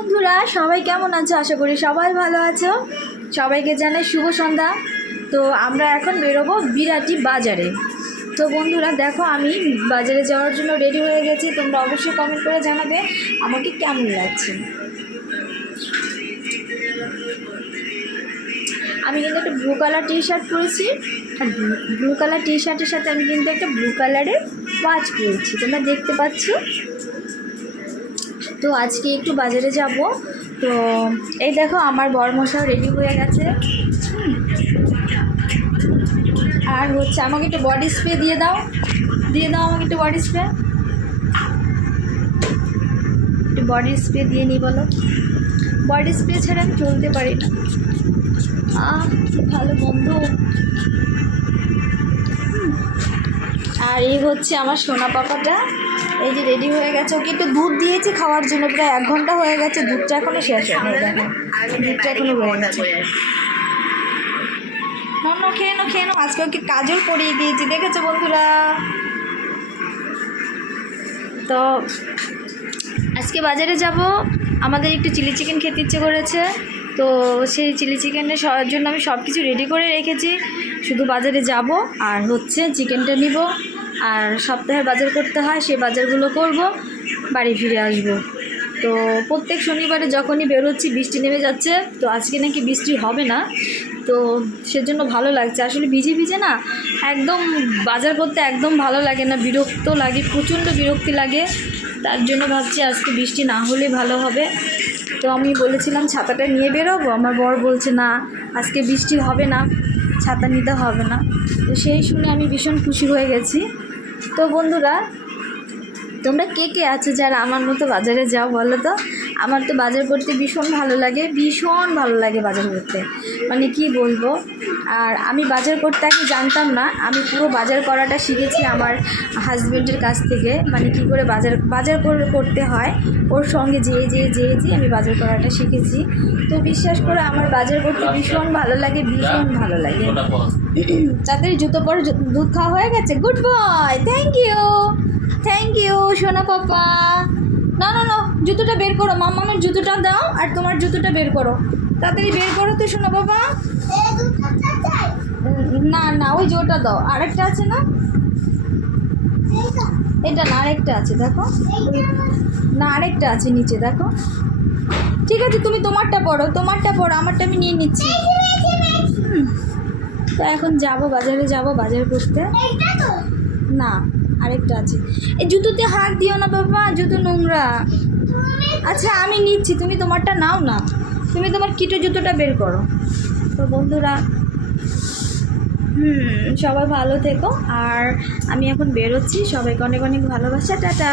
বন্ধুরা সবাই কেমন আছো? আশা করি সবাই ভালো আছো। সবাইকে জানাই শুভ সন্ধ্যা। তো আমরা এখন বেরোবো বিরাটি বাজারে। তো বন্ধুরা দেখো, আমি বাজারে যাওয়ার জন্য রেডি হয়ে গেছি। তোমরা অবশ্যই কমেন্ট করে জানাবে আমাকে কেমন লাগছে। আমি কিন্তু একটা ব্লু কালার টি শার্ট পরেছি, আর ব্লু কালার টি শার্টের সাথে আমি কিন্তু একটা ব্লু কালারের ওয়াচ পরেছি, তোমরা দেখতে পাচ্ছ। তো আজকে একটু বাজারে যাব। তো এই দেখো আমার বরমশাও রেডি হয়ে গেছে। আর হচ্ছে আমাকে একটু বডি স্প্রে দিয়ে দাও আমাকে একটু বডি স্প্রে দিয়ে নিই। বলো, বডি স্প্রে ছাড়া আমি চলতে পারি না। কি ভালো গন্ধ। আর এই হচ্ছে আমার সোনা পাপাটা, এই যে রেডি হয়ে গেছে। ওকে একটু দুধ দিয়েছি খাওয়ার জন্য, প্রায় 1 ঘন্টা হয়ে গেছে, দুধটা এখনো শেষ হয়নি। দেখো দুধটা এখনো রয়ে গেছে। খেয়ে নো। আজকে ওকে কাজল পরিয়ে দিয়েছি, দেখেছো বন্ধুরা? তো আজকে বাজারে যাব, আমাদের একটু চিলি চিকেন খেতে ইচ্ছে করেছে। তো সেই চিলি চিকেনের জন্য আমি সব কিছু রেডি করে রেখেছি। শুধু বাজারে যাব আর হচ্ছে চিকেনটা নিব, আর সপ্তাহে বাজার করতে হয়, সেই বাজারগুলো করব, বাড়ি ফিরে আসব। তো প্রত্যেক শনিবারে যখনই বেরোচ্ছি বৃষ্টি নেমে যাচ্ছে। তো আজকে নাকি বৃষ্টি হবে না, তো সেজন্য ভালো লাগছে। আসলে ভিজে ভিজে না একদম বাজার করতে একদম ভালো লাগে না, বিরক্ত লাগে, প্রচণ্ড বিরক্তি লাগে। তার জন্য ভাবছি আজকে বৃষ্টি না হলে ভালো হবে। তো আমি বলেছিলাম ছাতাটা নিয়ে বেরোবো, আমার বর বলছে না আজকে বৃষ্টি হবে না, ছাতা নিতে হবে না। তো সেই শুনে আমি ভীষণ খুশি হয়ে গেছি। তো বন্ধুরা, তোমরা কে কে আছো যারা আমার মতো বাজারে যাও বলো তো? আমার তো বাজার করতে ভীষণ ভালো লাগে বাজার করতে, মানে কি বলবো। আর আমি বাজার করতে আগে জানতাম না, আমি পুরো বাজার করাটা শিখেছি আমার হাজব্যান্ডের কাছ থেকে। মানে কি করে বাজার করতে হয়, ওর সঙ্গে যেয়ে আমি বাজার করাটা শিখেছি। তো বিশ্বাস করে আমার বাজার করতে ভীষণ ভালো লাগে। তাড়াতাড়ি জুতো পরে দুধ খাওয়া হয়ে গেছে। গুড বয়, থ্যাংক ইউ সোনা পাপা। না জুতোটা বের করো, মামামের জুতোটা দাও, আর তোমার জুতোটা বের করো, তাড়াতাড়ি বের করো তো সোনা বাবা। না ওই যে ওটা দাও, আরেকটা আছে না, এটা না আরেকটা আছে, দেখো না আরেকটা আছে নিচে, দেখো। ঠিক আছে, তুমি তোমারটা পড়ো, আমারটা আমি নিয়ে নিচ্ছি। তো এখন বাজারে যাব বাজার করতে। না আরেকটা আছে। এই জুতোতে হাত দিও না বাবা, জুতো নোংরা। আচ্ছা আমি নিচ্ছি, তুমি তোমারটা নাও না, তুমি তোমার কিটো জুতোটা বের করো। তো বন্ধুরা, সবাই ভালো থেকো। আর আমি এখন বেরোচ্ছি, সবাইকে অনেক অনেক ভালোবাসা, টাটা।